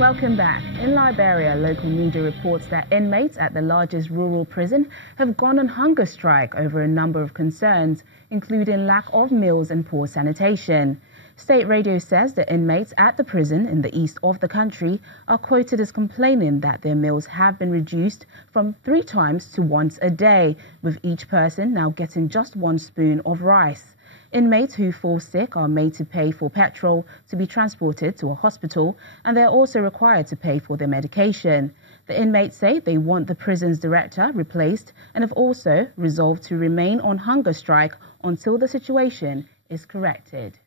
Welcome back. In Liberia, local media reports that inmates at the largest rural prison have gone on hunger strike over a number of concerns, including lack of meals and poor sanitation. State radio says the inmates at the prison in the east of the country are quoted as complaining that their meals have been reduced from 3 times to once a day, with each person now getting just 1 spoon of rice. Inmates who fall sick are made to pay for petrol to be transported to a hospital, and they are also required to pay for their medication. The inmates say they want the prison's director replaced and have also resolved to remain on hunger strike until the situation is corrected.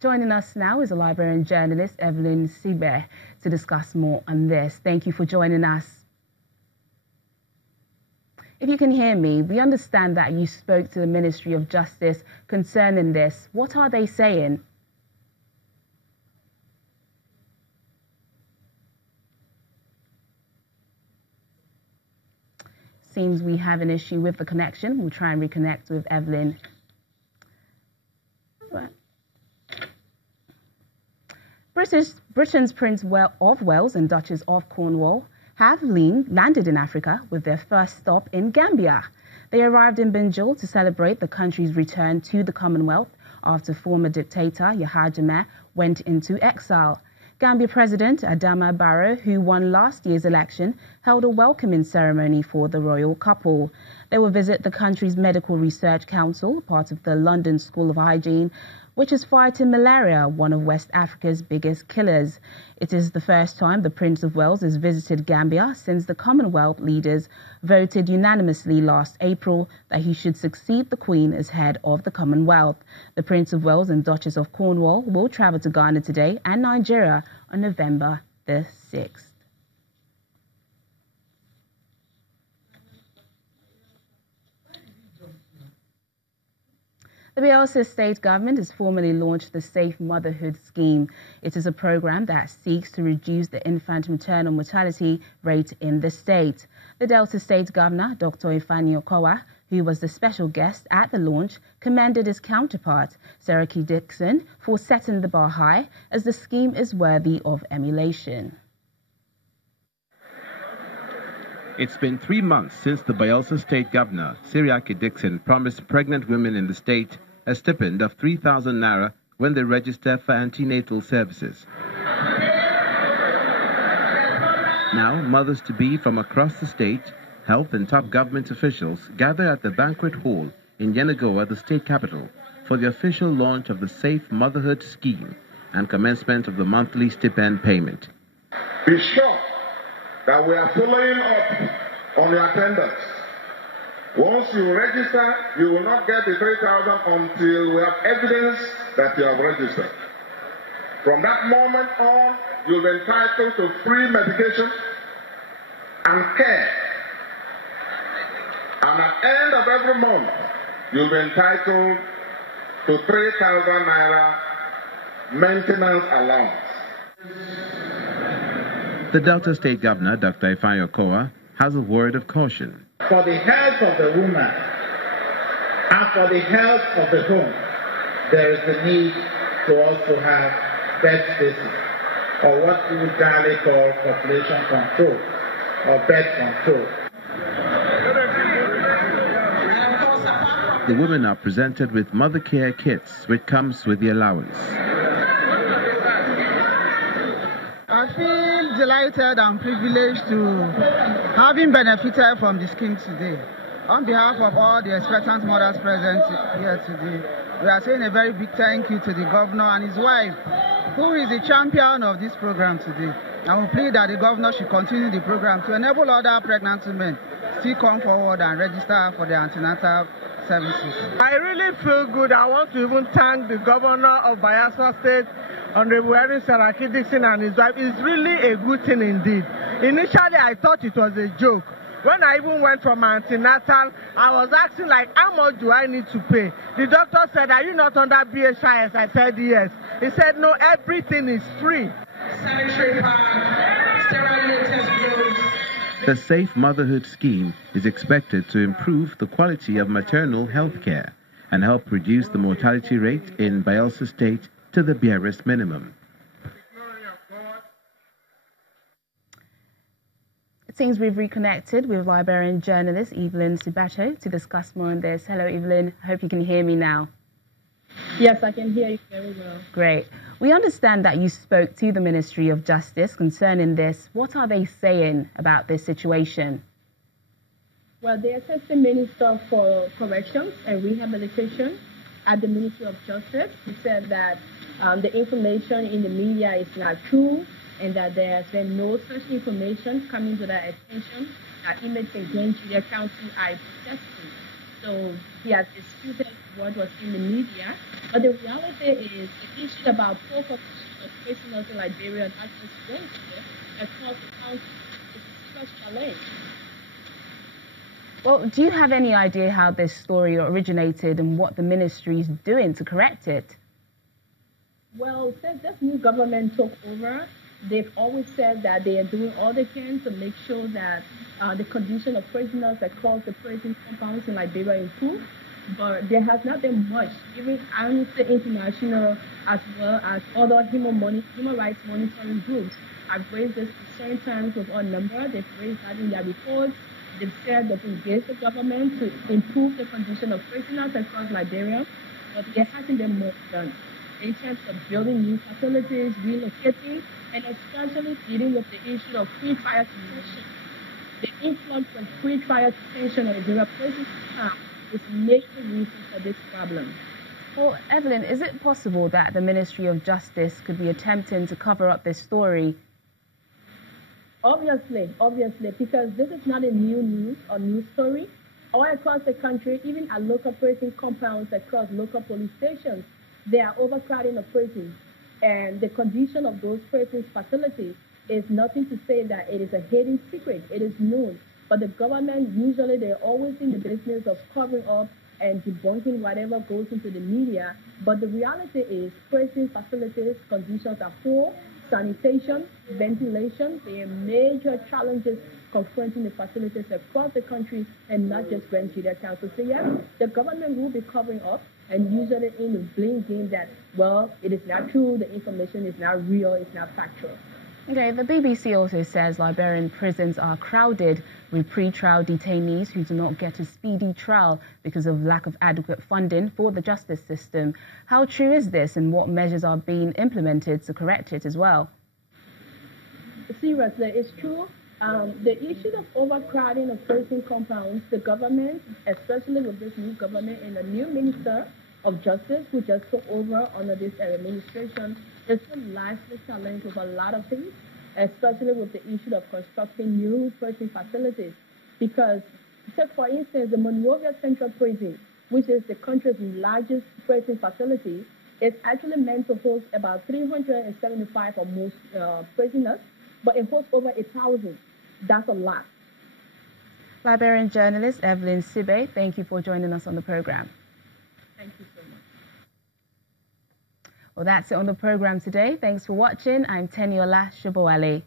Joining us now is a Liberian journalist, Evelyn Sibe, to discuss more on this. Thank you for joining us. If you can hear me, we understand that you spoke to the Ministry of Justice concerning this. What are they saying? Seems we have an issue with the connection. We'll try and reconnect with Evelyn. Britain's Prince of Wales and Duchess of Cornwall have landed in Africa with their first stop in Gambia. They arrived in Banjul to celebrate the country's return to the Commonwealth after former dictator Yahya Jammeh went into exile. Gambia President Adama Barrow, who won last year's election, held a welcoming ceremony for the royal couple. They will visit the country's Medical Research Council, part of the London School of Hygiene, which is fighting malaria, one of West Africa's biggest killers. It is the first time the Prince of Wales has visited Gambia since the Commonwealth leaders voted unanimously last April that he should succeed the Queen as head of the Commonwealth. The Prince of Wales and Duchess of Cornwall will travel to Ghana today and Nigeria on November the 6th. The Bayelsa state government has formally launched the Safe Motherhood Scheme. It is a program that seeks to reduce the infant maternal mortality rate in the state. The Delta State Governor, Dr. Ifeanyi Okowa, who was the special guest at the launch, commended his counterpart, Seraki Dixon, for setting the bar high, as the scheme is worthy of emulation. It's been 3 months since the Bayelsa State Governor, Seraki Dixon, promised pregnant women in the state a stipend of 3,000 naira when they register for antenatal services. Now, mothers-to-be from across the state, health and top government officials gather at the banquet hall in Yenagoa, the state capital, for the official launch of the Safe Motherhood Scheme and commencement of the monthly stipend payment. Be sure that we are following up on your attendance. Once you register, you will not get the 3,000 until we have evidence that you have registered. From that moment on, you'll be entitled to free medication and care. And at the end of every month, you'll be entitled to 3,000 naira maintenance allowance. The Delta State Governor, Dr. Ifeanyi Okowa, has a word of caution. For the health of the woman and for the health of the home, there is the need to also have bed spaces, or what we would generally call population control or bed control. The women are presented with mother care kits, which comes with the allowance. I feel delighted and privileged to having benefited from the scheme today. On behalf of all the expectant mothers present here today, we are saying a very big thank you to the governor and his wife, who is the champion of this program today. And we plead that the governor should continue the program to enable other pregnant women to come forward and register for their antenatal services. I really feel good. I want to even thank the governor of Bayelsa State, Honorable Seraki Dixon, and his wife. It's really a good thing indeed. Initially, I thought it was a joke. When I even went for my antenatal, I was asking, like, how much do I need to pay? The doctor said, are you not under BHIS? I said, yes. He said, no, everything is free. Sanitary pad, sterile test gloves. The Safe Motherhood Scheme is expected to improve the quality of maternal health care and help reduce the mortality rate in Bayelsa State to the barest minimum. It seems we've reconnected with Liberian journalist Evelyn Sibacho to discuss more on this. Hello, Evelyn. I hope you can hear me now. Yes, I can hear you very well. Great. We understand that you spoke to the Ministry of Justice concerning this. What are they saying about this situation? Well, the Assistant Minister for Corrections and Rehabilitation at the Ministry of Justice, he said that the information in the media is not true and that there has been no such information coming to their attention that inmates in Grand Julia County are protesting. So he has disputed what was in the media. But the reality is the issue about poor protection of prisoners in Liberia not just Grand Julia, across the county is a serious challenge. Well, do you have any idea how this story originated and what the ministry is doing to correct it? Well, since this new government took over, they've always said that they are doing all they can to make sure that the condition of prisoners across the prison compounds in Liberia improve. But there has not been much. Even Amnesty International, as well as other human rights monitoring groups, have raised this concern times with our number. They've raised that in their reports. They've said they've engaged the government to improve the condition of prisoners across Liberia, but there hasn't been much done in terms of building new facilities, relocating, and especially dealing with the issue of pre-trial detention. The influx of pre-trial detention in Liberia prison is a major reason for this problem. Well, Evelyn, is it possible that the Ministry of Justice could be attempting to cover up this story? Obviously, because this is not a news story. All across the country, even at local prison compounds, across local police stations, there are overcrowding of prisons. And the condition of those prison facilities is nothing to say that it is a hidden secret. It is known. But the government, usually they're always in the business of covering up and debunking whatever goes into the media. But the reality is prison facilities conditions are poor. Sanitation, ventilation, there are major challenges confronting the facilities across the country and not just Grand Julia County. So yes, the government will be covering up and usually in the blame game that, well, it is not true, the information is not real, it's not factual. Okay, the BBC also says Liberian prisons are crowded with pre-trial detainees who do not get a speedy trial because of lack of adequate funding for the justice system. How true is this and what measures are being implemented to correct it as well? Seriously, it's true. The issue of overcrowding of prison compounds, the government, especially with this new government and the new Minister of Justice who just took over under this administration, is still largely challenged with a lot of things, especially with the issue of constructing new prison facilities. Because, take for instance, the Monrovia Central Prison, which is the country's largest prison facility, is actually meant to host about 375 or most prisoners, but it hosts over 1,000. That's a lot. Liberian journalist Evelyn Sibe, thank you for joining us on the program. Thank you so much. Well, that's it on the program today. Thanks for watching. I'm Teniola Shibowale.